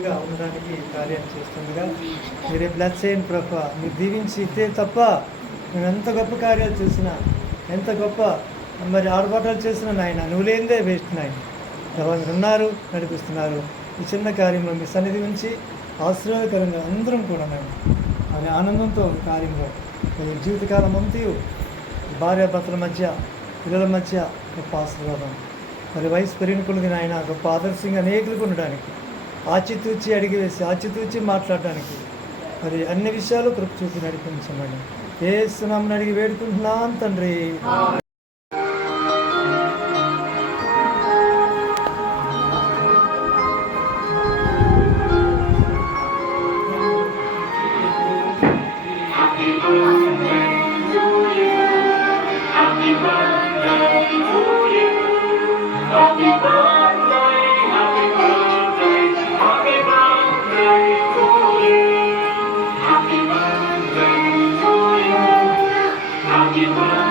తోడుగా ఉండడానికి కార్యం చేస్తుందిగా. మీరే బ్లెస్ చేయండి ప్రభా మీరు దీవించి ఇస్తే తప్ప మేము ఎంత గొప్ప కార్యాలు చేసినా ఎంత గొప్ప మరి ఆర్భాటాలు చేసినా నాయన నువ్వు లేనిదే వేస్ట్ నాయన. ఎవరు ఉన్నారు నడిపిస్తున్నారు. ఈ చిన్న కార్యంలో మీ సన్నిధి నుంచి ఆశీర్వాదకరంగా అందరం కూడా నేను అనే ఆనందంతో కార్యంలో జీవితకాలం అంతయు భార్యాభర్తల మధ్య పిల్లల మధ్య గొప్ప ఆశీర్వాదం. మరి వయసు పెరిగిన కొలది నాయన గొప్ప ఆదర్శంగా అనేకులకు ఉండడానికి ఆచితూచి అడిగి వేసి ఆచితూచి మాట్లాడడానికి. మరి అన్ని విషయాలు కృప చూపి నడిపించమని. ఏ సునామని అడిగి వేడుకుంటున్నాను తండ్రి. Happy birthday. you.